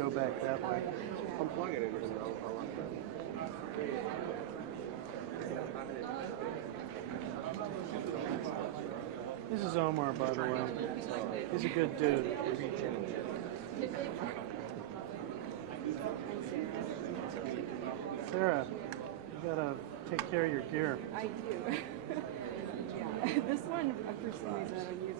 go back that way. Unplug it and I'll unplug it. This is Omar, by the way. He's a good dude. Sarah, you gotta take care of your gear. I do. Yeah. This one, for some reason, I don't use it.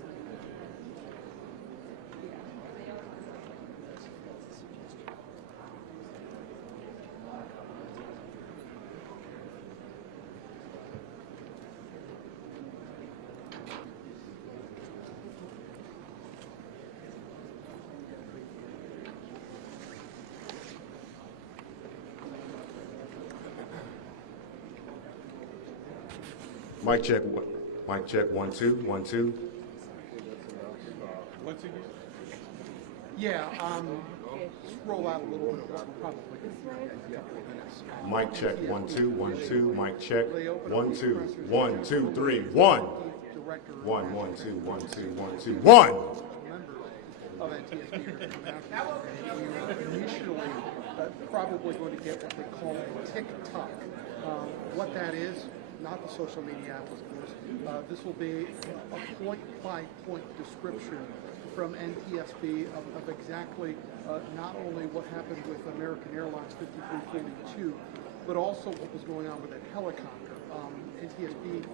Mic check. Mic check. 1 2 1 2. What's it? Yeah, scroll out a little bit. Probably a couple of minutes. Mic check. 1 2 1 2. Mic check. 1 2 1 2 3 1 1 1 2 1 2 1 2 1. Of NTSB International. We were initially probably going to get what they call a TikTok. What that is, not the social media app, of course. This will be a point-by-point description from NTSB of exactly not only what happened with American Airlines 5342, but also what was going on with that helicopter. NTSB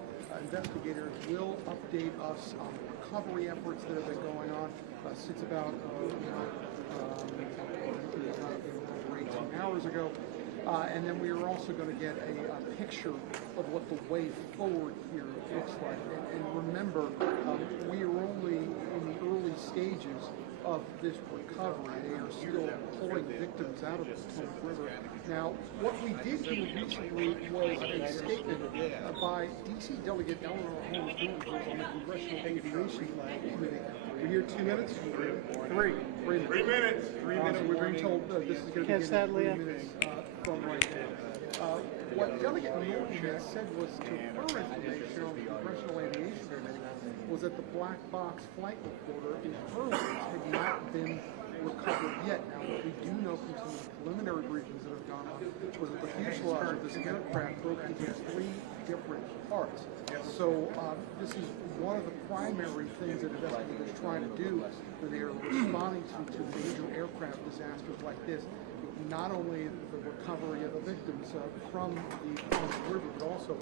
investigators will update us on the recovery efforts that have been going on since about 18 hours ago. And then we are also going to get a picture of what the way forward here looks like. And remember, we are only in the early stages of this recovery. They are still pulling victims out of the Potomac River. Now, what we did hear recently was a statement by D.C. Delegate Eleanor Holmes on the Congressional Aviation Committee. We're here 2 minutes? 3 minutes. 3 minutes. We're being told this is going to be 3 minutes from right now. What Delegate Norton had said was, to her information on the Congressional Aviation Committee, was that the black box flight recorder in her words had not been recovered yet. Now, what we do know from some of the preliminary briefings that have gone on was that the fuselage of this aircraft broke into 3 different parts. So this is one of the primary things that investigators try to do when they are responding to major aircraft disasters like this. Not only the recovery of the victims from the Potomac River, but also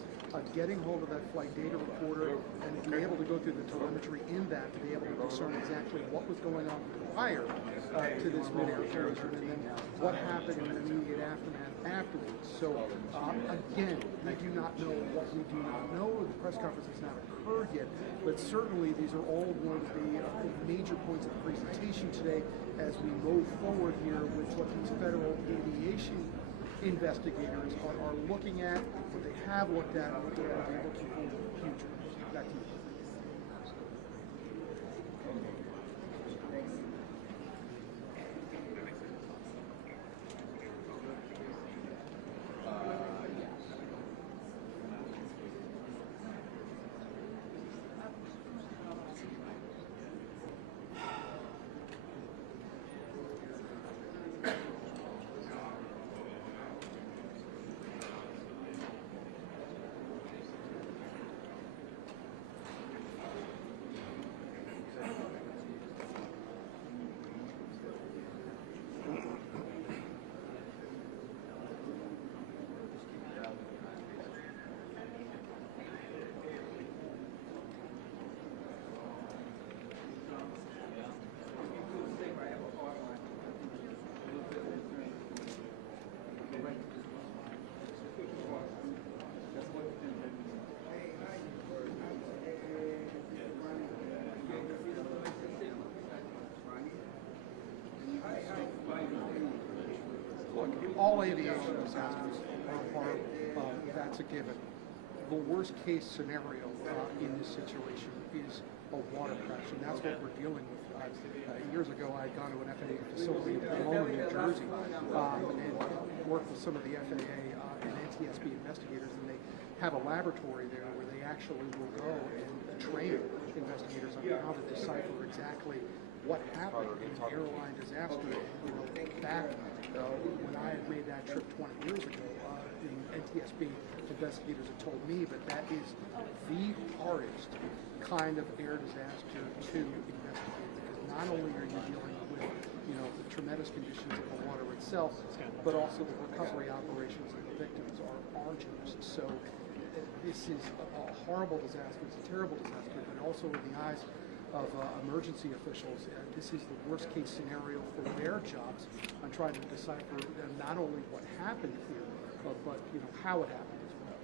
getting hold of that flight data recorder and being able to go through the telemetry in that to be able to discern exactly what was going on prior to this mid-air collision and then what happened in the immediate aftermath afterwards. So again, we do not know what we do not know. The press conference has not occurred yet, but certainly these are all going to be major points of the presentation today as we move forward here with what these federal aviation investigators are looking at, what they have looked at, and what they're going to be looking for in the future. Back to you. All aviation disasters that's a given. The worst case scenario in this situation is a water crash, and that's what we're dealing with. Years ago, I had gone to an FAA facility in Potomac, New Jersey, and worked with some of the FAA and NTSB investigators, and they have a laboratory there where they actually will go and train investigators on how to decipher exactly what happened in an airline disaster. You know, back when I had made that trip 20 years ago, the NTSB investigators had told me that that is the hardest kind of air disaster to investigate, because not only are you dealing with, you know, the tremendous conditions of the water itself, but also the recovery operations of the victims are arduous. So this is a horrible disaster. It's a terrible disaster, but also in the eyes of emergency officials, this is the worst case scenario for their jobs on trying to decipher not only what happened here, but you know, how it happened as well.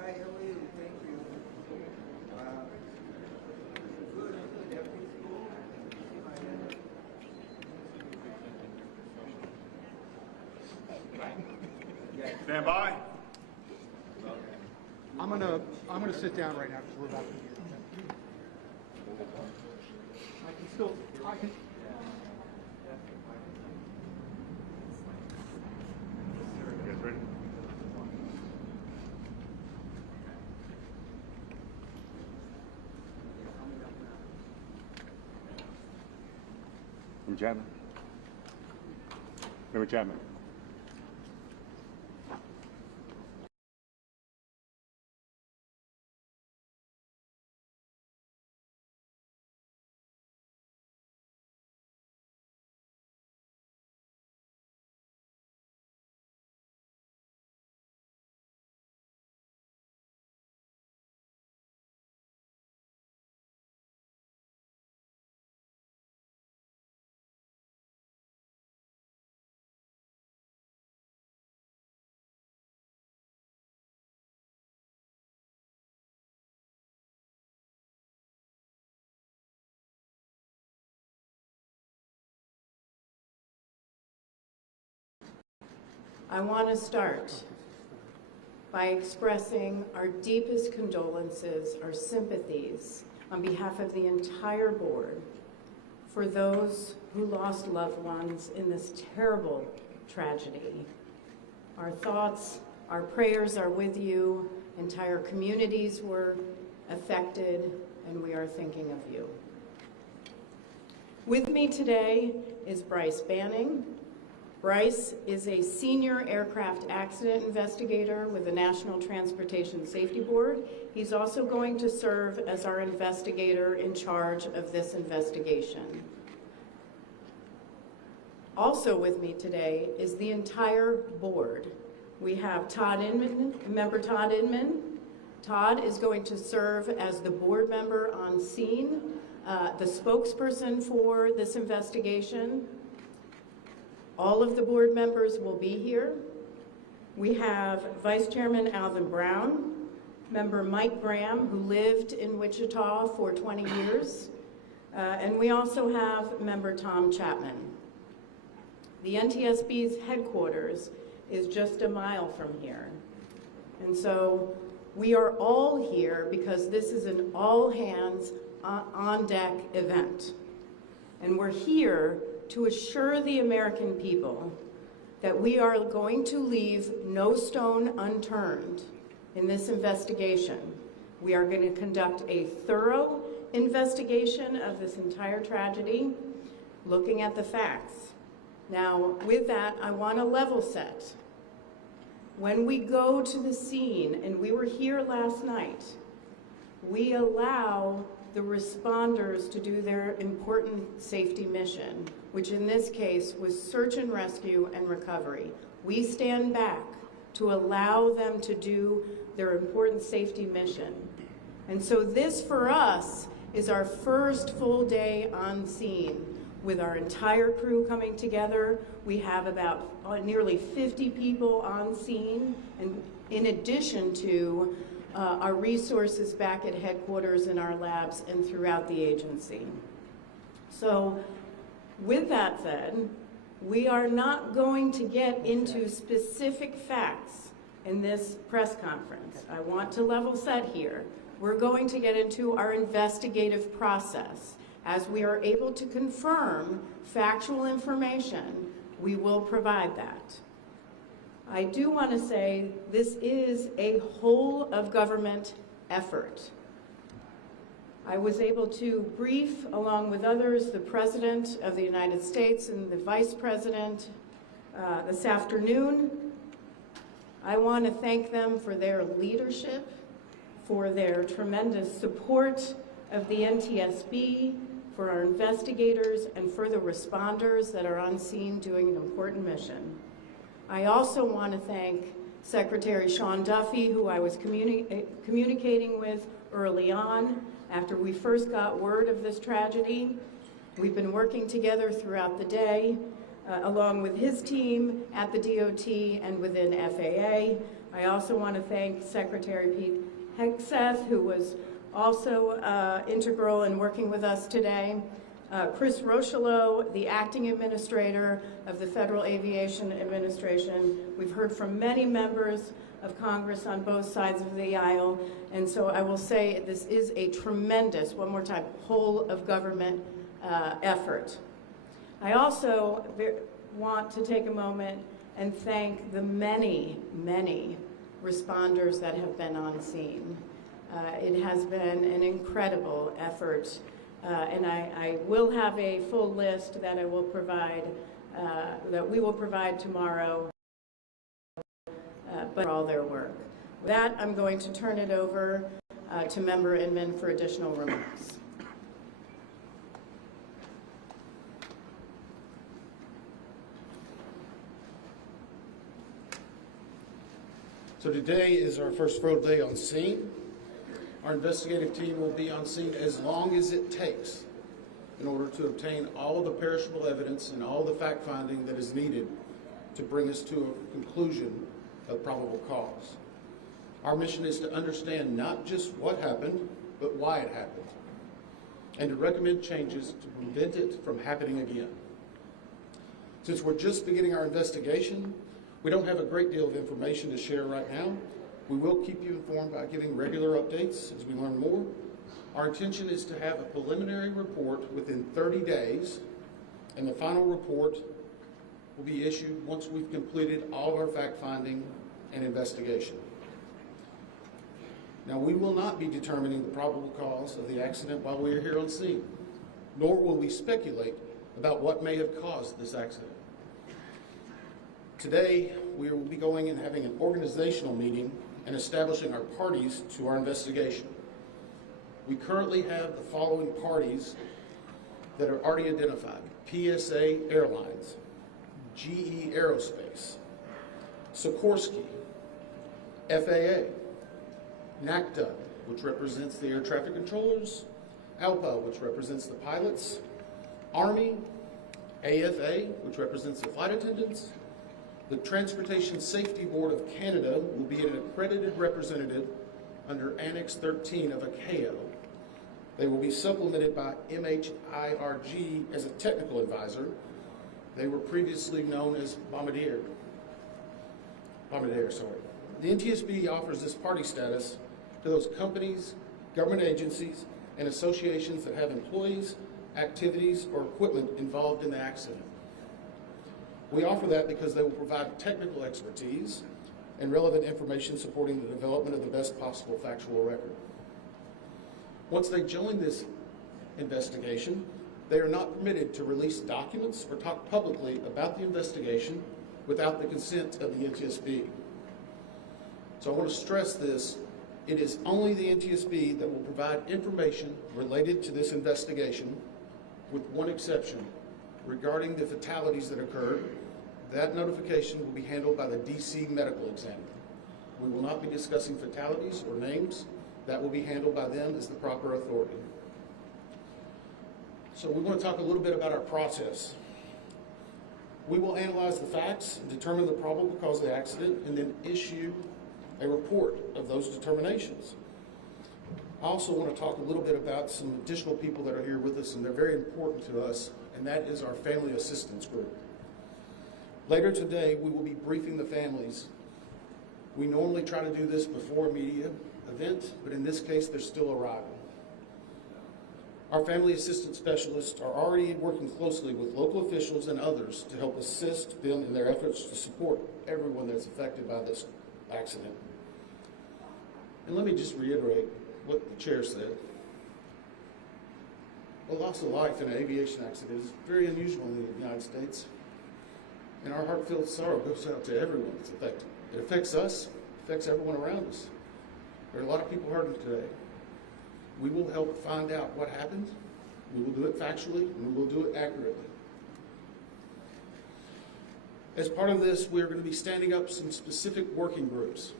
Hi, how are you? Thank you. Stand by. I'm gonna sit down right now because we're about to begin. I can. You guys ready? From Chapman. Member Chapman. I want to start by expressing our deepest condolences, our sympathies on behalf of the entire board for those who lost loved ones in this terrible tragedy. Our thoughts, our prayers are with you. Entire communities were affected, and we are thinking of you. With me today is Bryce Banning. Bryce is a senior aircraft accident investigator with the National Transportation Safety Board. He's also going to serve as our investigator in charge of this investigation. Also with me today is the entire board. We have Todd Inman, member Todd Inman. Todd is going to serve as the board member on scene, the spokesperson for this investigation. All of the board members will be here. We have Vice Chairman Alvin Brown, member Mike Graham, who lived in Wichita for 20 years, and we also have member Tom Chapman. The NTSB's headquarters is just a mile from here. And so we are all here because this is an all-hands on-deck event. And we're here to assure the American people that we are going to leave no stone unturned in this investigation. We are going to conduct a thorough investigation of this entire tragedy, looking at the facts. Now, with that, I want to level set. When we go to the scene, and we were here last night, we allow the responders to do their important safety mission, which in this case was search and rescue and recovery. We stand back to allow them to do their important safety mission. And so this, for us, is our first full day on scene with our entire crew coming together. We have about nearly 50 people on scene, and in addition to our resources back at headquarters in our labs and throughout the agency. So with that said, we are not going to get into specific facts in this press conference. I want to level set here. We're going to get into our investigative process. As we are able to confirm factual information, we will provide that. I do want to say this is a whole of government effort. I was able to brief, along with others, the President of the United States and the Vice President this afternoon. I want to thank them for their leadership, for their tremendous support of the NTSB, for our investigators, and for the responders that are on scene doing an important mission. I also want to thank Secretary Sean Duffy, who I was communicating with early on after we first got word of this tragedy. We've been working together throughout the day, along with his team at the DOT and within FAA. I also want to thank Secretary Pete Hegseth, who was also integral in working with us today. Chris Rocheleau, the acting administrator of the Federal Aviation Administration. We've heard from many members of Congress on both sides of the aisle, and so I will say this is a tremendous, one more time, whole of government effort. I also want to take a moment and thank the many, many responders that have been on scene. It has been an incredible effort, and I will have a full list that I will provide, that we will provide tomorrow, but for all their work. With that, I'm going to turn it over to Member Inman for additional remarks. So today is our first full day on scene. Our investigative team will be on scene as long as it takes in order to obtain all of the perishable evidence and all the fact-finding that is needed to bring us to a conclusion of probable cause. Our mission is to understand not just what happened, but why it happened, and to recommend changes to prevent it from happening again. Since we're just beginning our investigation, we don't have a great deal of information to share right now. We will keep you informed by giving regular updates as we learn more. Our intention is to have a preliminary report within 30 days, and the final report will be issued once we've completed all of our fact-finding and investigation. Now, we will not be determining the probable cause of the accident while we are here on scene, nor will we speculate about what may have caused this accident. Today, we will be going and having an organizational meeting and establishing our parties to our investigation. We currently have the following parties that are already identified: PSA Airlines, GE Aerospace, Sikorsky, FAA, NACTA, which represents the air traffic controllers, ALPA, which represents the pilots, Army, AFA, which represents the flight attendants. The Transportation Safety Board of Canada will be an accredited representative under Annex 13 of ICAO. They will be supplemented by MHIRG as a technical advisor. They were previously known as Bombardier. The NTSB offers this party status to those companies, government agencies, and associations that have employees, activities, or equipment involved in the accident. We offer that because they will provide technical expertise and relevant information supporting the development of the best possible factual record. Once they join this investigation, they are not permitted to release documents or talk publicly about the investigation without the consent of the NTSB. So I want to stress this. It is only the NTSB that will provide information related to this investigation, with one exception. Regarding the fatalities that occurred, that notification will be handled by the DC medical examiner. We will not be discussing fatalities or names. That will be handled by them as the proper authority. So we want to talk a little bit about our process. We will analyze the facts and determine the probable cause of the accident, and then issue a report of those determinations. I also want to talk a little bit about some additional people that are here with us, and they're very important to us, and that is our family assistance group. Later today, we will be briefing the families. We normally try to do this before a media event, but in this case, they're still arriving. Our family assistance specialists are already working closely with local officials and others to help assist them in their efforts to support everyone that's affected by this accident. And let me just reiterate what the chair said. A loss of life in an aviation accident is very unusual in the United States, and our heartfelt sorrow goes out to everyone that's affected. It affects us, it affects everyone around us. There are a lot of people hurting today. We will help find out what happened. We will do it factually, and we will do it accurately. As part of this, we're going to be standing up some specific working groups.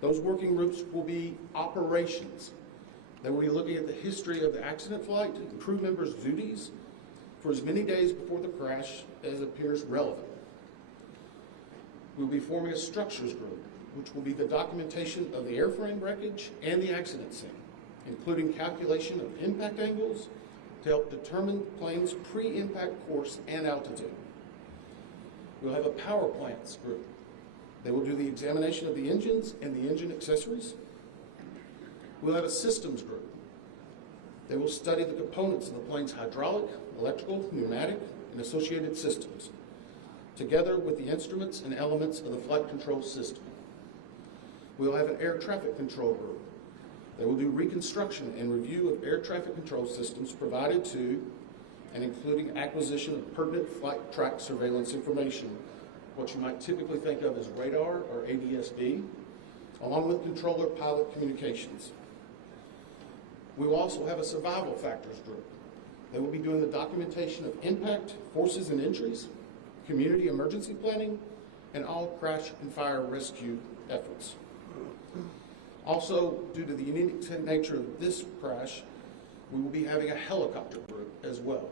Those working groups will be operations. They will be looking at the history of the accident flight and crew members' duties for as many days before the crash as appears relevant. We'll be forming a structures group, which will be the documentation of the airframe wreckage and the accident scene, including calculation of impact angles to help determine the plane's pre-impact course and altitude. We'll have a power plants group. They will do the examination of the engines and the engine accessories. We'll have a systems group. They will study the components of the plane's hydraulic, electrical, pneumatic, and associated systems, together with the instruments and elements of the flight control system. We'll have an air traffic control group. They will do reconstruction and review of air traffic control systems provided to and including acquisition of pertinent flight track surveillance information, what you might typically think of as radar or ADSB, along with controller pilot communications. We will also have a survival factors group. They will be doing the documentation of impact, forces and injuries, community emergency planning, and all crash and fire rescue efforts. Also, due to the unique nature of this crash, we will be having a helicopter group as well.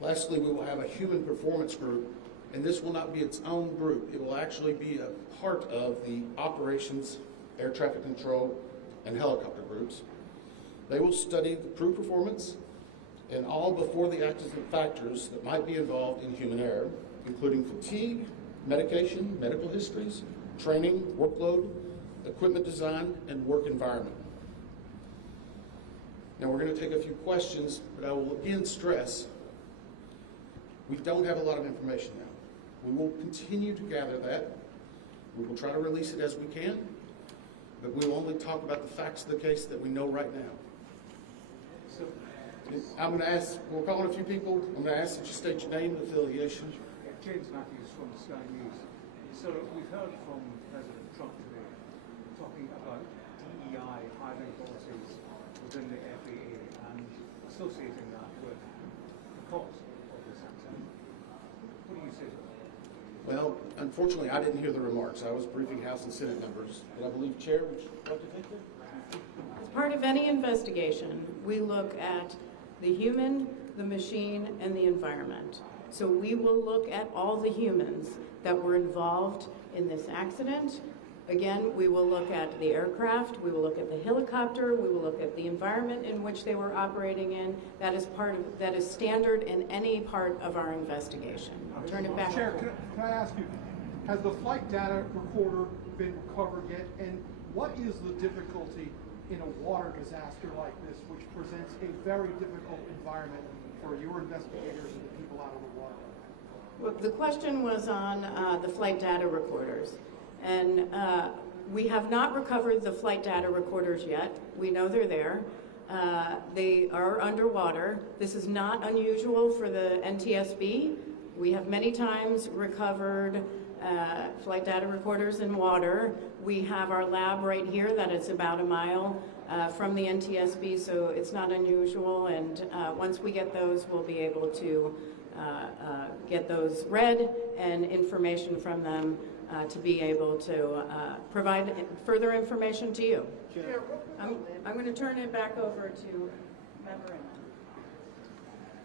Lastly, we will have a human performance group, and this will not be its own group. It will actually be a part of the operations, air traffic control, and helicopter groups. They will study the crew performance and all before the accident factors that might be involved in human error, including fatigue, medication, medical histories, training, workload, equipment design, and work environment. Now we're going to take a few questions, but I will again stress, we don't have a lot of information now. We will continue to gather that. We will try to release it as we can, but we will only talk about the facts of the case that we know right now. So I'm going to ask, we're calling a few people. I'm going to ask that you state your name and affiliation. James Matthews from Sky News. So we've heard from President Trump today talking about DEI hiring policies within the FAA and associating that with the cost of this accident. What do you say to that? Well, unfortunately, I didn't hear the remarks. I was briefing House and Senate members, but I believe, Chair, would you like to take that? As part of any investigation, we look at the human, the machine, and the environment. So we will look at all the humans that were involved in this accident. Again, we will look at the aircraft, we will look at the helicopter, we will look at the environment in which they were operating in. That is standard in any part of our investigation. I'll turn it back. Chair, can I ask you, has the flight data recorder been recovered yet? And what is the difficulty in a water disaster like this, which presents a very difficult environment for your investigators and the people out on the water? Well, the question was on the flight data recorders. And we have not recovered the flight data recorders yet. We know they're there. They are underwater. This is not unusual for the NTSB. We have many times recovered flight data recorders in water. We have our lab right here that is about a mile from the NTSB, so it's not unusual. And once we get those, we'll be able to get those read and information from them to be able to provide further information to you. I'm going to turn it back over to Member Inman.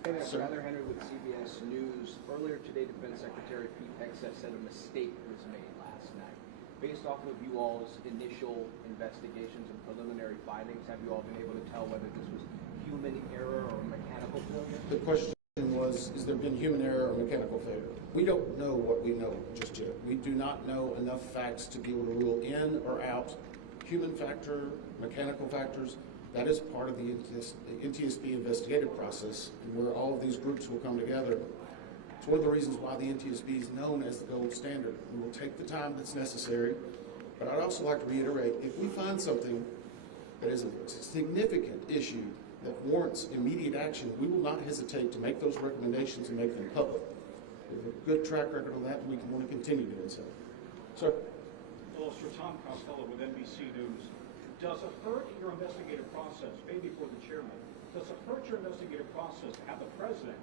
Hey there, Brother Henry with CBS News. Earlier today, Defense Secretary Pete Hegseth said a mistake was made last night. Based off of you all's initial investigations and preliminary findings, have you all been able to tell whether this was human error or mechanical failure? The question was, has there been human error or mechanical failure? We don't know what we know just yet. We do not know enough facts to be able to rule in or out human factor, mechanical factors. That is part of the NTSB investigative process, and where all of these groups will come together. It's one of the reasons why the NTSB is known as the gold standard. We will take the time that's necessary, but I'd also like to reiterate, if we find something that is a significant issue that warrants immediate action, we will not hesitate to make those recommendations and make them public. We have a good track record on that, and we want to continue doing so. Sir? Well, Sir Tom Costello with NBC News. Does it hurt your investigative process, maybe for the chairman, does it hurt your investigative process to have the president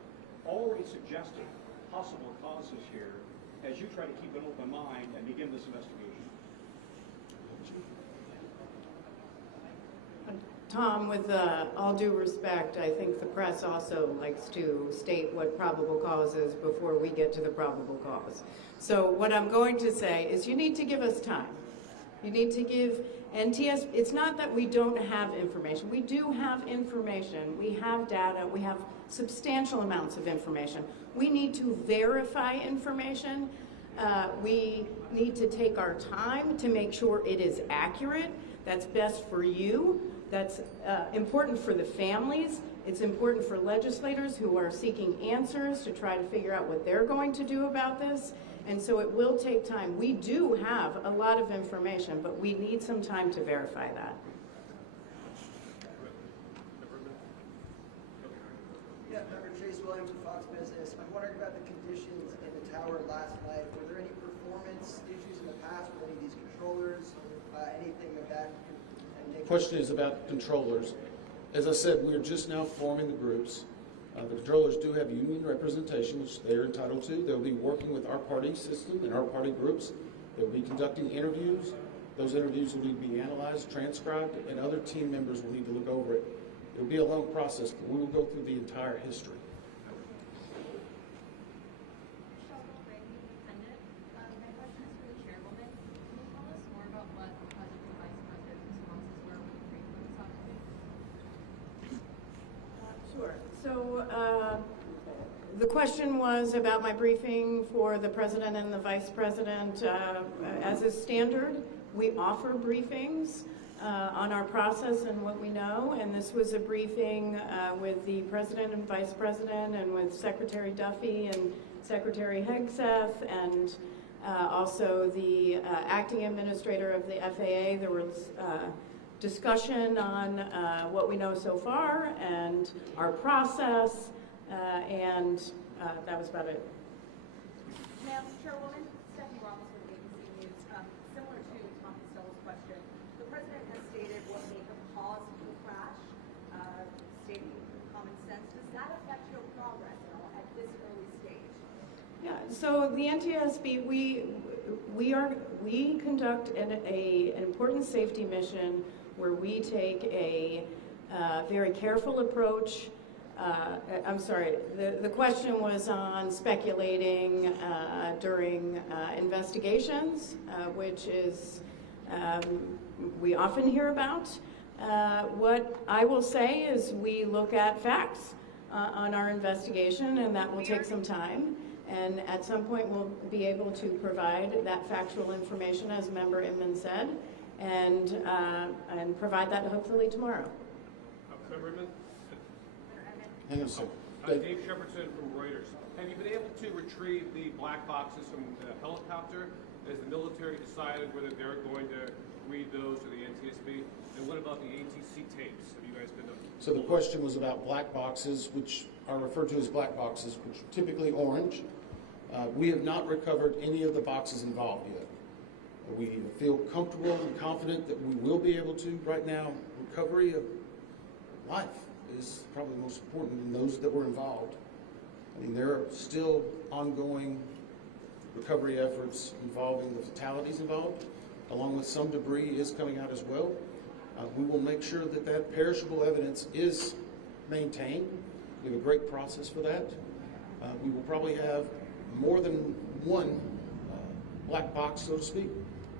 already suggesting possible causes here as you try to keep an open mind and begin this investigation? Tom, with all due respect, I think the press also likes to state what probable cause is before we get to the probable cause. So what I'm going to say is you need to give us time. You need to give NTSB, it's not that we don't have information. We do have information. We have data. We have substantial amounts of information. We need to verify information. We need to take our time to make sure it is accurate. That's best for you. That's important for the families. It's important for legislators who are seeking answers to try to figure out what they're going to do about this. And so it will take time. We do have a lot of information, but we need some time to verify that. Yeah, Member Chase Williams with Fox Business. I'm wondering about the conditions in the tower last night. Were there any performance issues in the past with any of these controllers? Anything of that? The question is about controllers. As I said, we are just now forming the groups. The controllers do have union representation, which they're entitled to. They'll be working with our party system and our party groups. They'll be conducting interviews. Those interviews will need to be analyzed, transcribed, and other team members will need to look over it. It'll be a long process, but we will go through the entire history. So the question was about my briefing for the president and the vice president. As is standard, we offer briefings on our process and what we know, and this was a briefing with the president and vice president and with Secretary Duffy and Secretary Hegseth and also the acting administrator of the FAA. There was discussion on what we know so far and our process, and that was about it. Madam Chairwoman, Stephanie Ramos with ABC News. Similar to Tom Costello's question, the President has stated what may have caused the crash, stating common sense. Does that affect your progress at all at this early stage? Yeah, so the NTSB, we conduct an important safety mission where we take a very careful approach. I'm sorry, the question was on speculating during investigations, which is we often hear about. What I will say is we look at facts on our investigation, and that will take some time. And at some point, we'll be able to provide that factual information, as Member Inman said, and provide that hopefully tomorrow. Member Inman? Hang on a second. Dave Shepardson from Reuters. Have you been able to retrieve the black boxes from the helicopter? Has the military decided whether they're going to read those to the NTSB? And what about the ATC tapes? Have you guys been to? So the question was about black boxes, which are referred to as black boxes, which are typically orange. We have not recovered any of the boxes involved yet. We feel comfortable and confident that we will be able to. Right now, recovery of life is probably the most important in those that were involved. I mean, there are still ongoing recovery efforts involving the fatalities involved, along with some debris is coming out as well. We will make sure that that perishable evidence is maintained. We have a great process for that. We will probably have more than one black box, so to speak.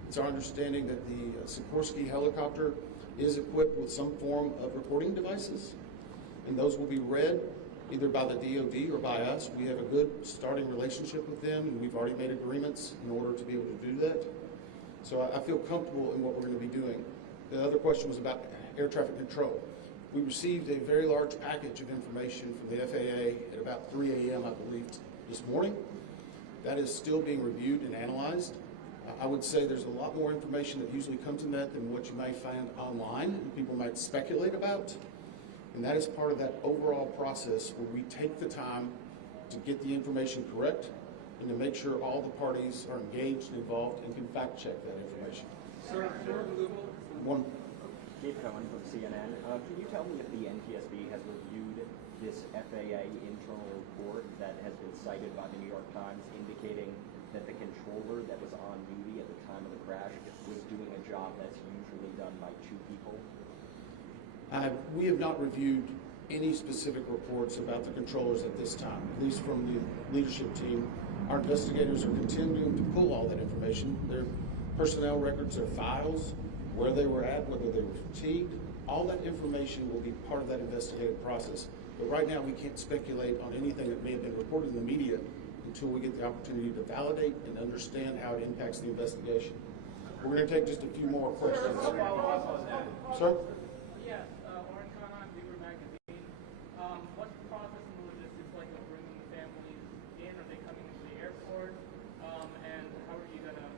It's our understanding that the Sikorsky helicopter is equipped with some form of recording devices, and those will be read either by the DoD or by us. We have a good starting relationship with them, and we've already made agreements in order to be able to do that. So I feel comfortable in what we're going to be doing. The other question was about air traffic control. We received a very large package of information from the FAA at about 3 a.m., I believe, this morning. That is still being reviewed and analyzed. I would say there's a lot more information that usually comes in that than what you may find online and people might speculate about. And that is part of that overall process where we take the time to get the information correct and to make sure all the parties are engaged and involved and can fact check that information. One. Dave Cohen from CNN. Can you tell me if the NTSB has reviewed this FAA internal report that has been cited by the New York Times indicating that the controller that was on duty at the time of the crash was doing a job that's usually done by two people? We have not reviewed any specific reports about the controllers at this time, at least from the leadership team. Our investigators are continuing to pull all that information. Their personnel records, their files, where they were at, whether they were fatigued, all that information will be part of that investigative process. But right now we can't speculate on anything that may have been reported in the media until we get the opportunity to validate and understand how it impacts the investigation. We're going to take just a few more questions. Sir? Yes, Oren Khan, Beaver Magazine. What's the process and logistics like of bringing the families in? Are they coming into the airport? And how are you going to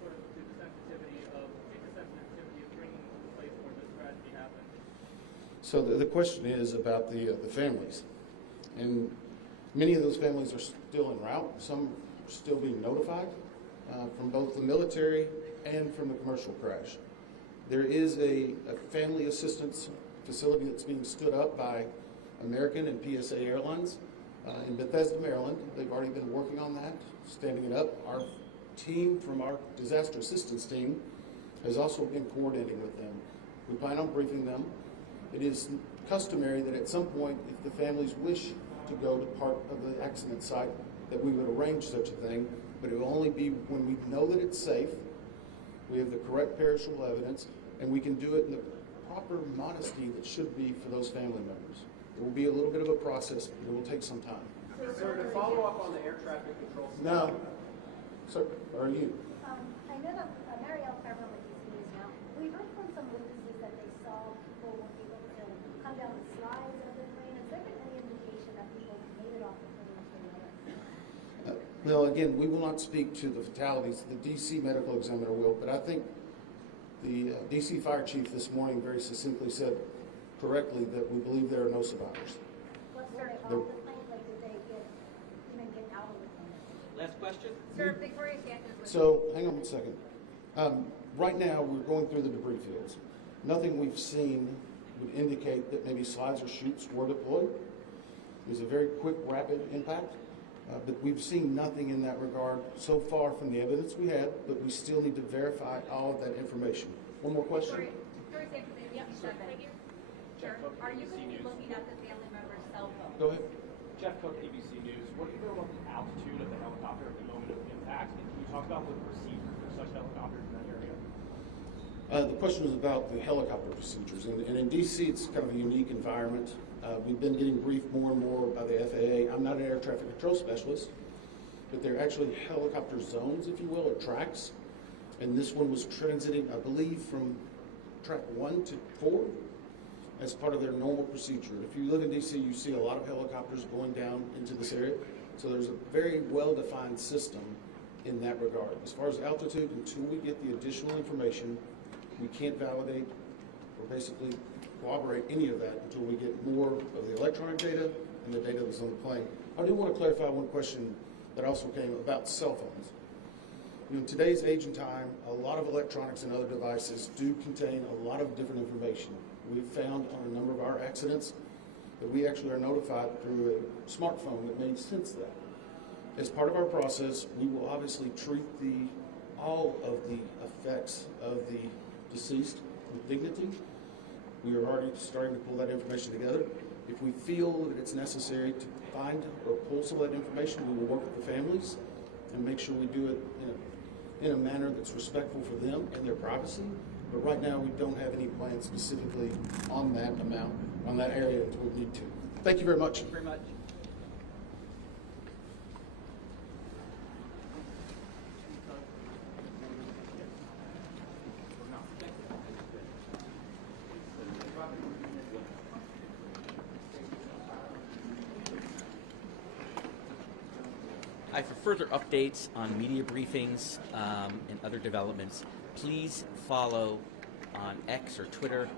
sort of do the sensitivity of bringing them to the place where this tragedy happened? So the question is about the families. And many of those families are still en route. Some are still being notified from both the military and from the commercial crash. There is a family assistance facility that's being stood up by American and PSA Airlines in Bethesda, Maryland. They've already been working on that, standing it up. Our team from our disaster assistance team has also been coordinating with them. We plan on briefing them. It is customary that at some point, if the families wish to go to part of the accident site, that we would arrange such a thing, but it will only be when we know that it's safe, we have the correct perishable evidence, and we can do it in the proper modesty that should be for those family members. It will be a little bit of a process, but it will take some time. Sir, to follow up on the air traffic control system. No. Sir, are you? I know that Marielle Fairburn with DC News now. We heard from some witnesses that they saw people were able to come down the slides of the plane. Has there been any indication that people made it off the plane to the other? Well, again, we will not speak to the fatalities. The D.C. medical examiner will, but I think the D.C. fire chief this morning very succinctly said correctly that we believe there are no survivors. Were they off the plane? Like, did they even get out of the plane? Last question. Sir, Victoria Sanchez. So, hang on one second. Right now, we're going through the debris fields. Nothing we've seen would indicate that maybe slides or chutes were deployed. It was a very quick, rapid impact. But we've seen nothing in that regard so far from the evidence we had, but we still need to verify all of that information. One more question? Victoria Sanchez, thank you. Sure. Are you going to be looking at the family member's cell phone? Go ahead. Jeff Cook, ABC News. What do you know about the altitude of the helicopter at the moment of impact? And can you talk about the procedures for such helicopters in that area? The question was about the helicopter procedures. And in D.C., it's kind of a unique environment. We've been getting briefed more and more by the FAA. I'm not an air traffic control specialist, but they're actually helicopter zones, if you will, or tracks. And this one was transiting, I believe, from track 1 to 4 as part of their normal procedure. If you live in D.C., you see a lot of helicopters going down into this area. So there's a very well-defined system in that regard. As far as altitude, until we get the additional information, we can't validate or basically corroborate any of that until we get more of the electronic data and the data that's on the plane. I do want to clarify one question that also came about cell phones. You know, in today's age and time, a lot of electronics and other devices do contain a lot of different information. We've found on a number of our accidents that we actually are notified through a smartphone that made sense of that. As part of our process, we will obviously treat all of the effects of the deceased with dignity. We are already starting to pull that information together. If we feel that it's necessary to find or pull some of that information, we will work with the families and make sure we do it in a manner that's respectful for them and their privacy. But right now, we don't have any plans specifically on that amount, on that area until we need to. Thank you very much. Thank you very much. For further updates on media briefings and other developments, please follow on X or Twitter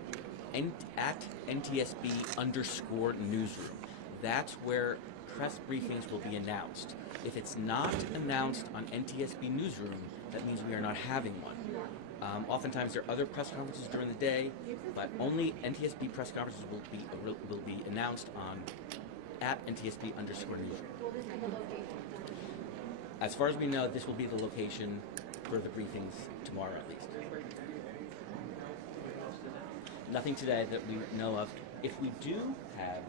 at NTSB_newsroom. That's where press briefings will be announced. If it's not announced on NTSB Newsroom, that means we are not having one. Oftentimes there are other press conferences during the day, but only NTSB press conferences will be announced on at NTSB_newsroom. As far as we know, this will be the location for the briefings tomorrow at least. Nothing today that we know of. If we do have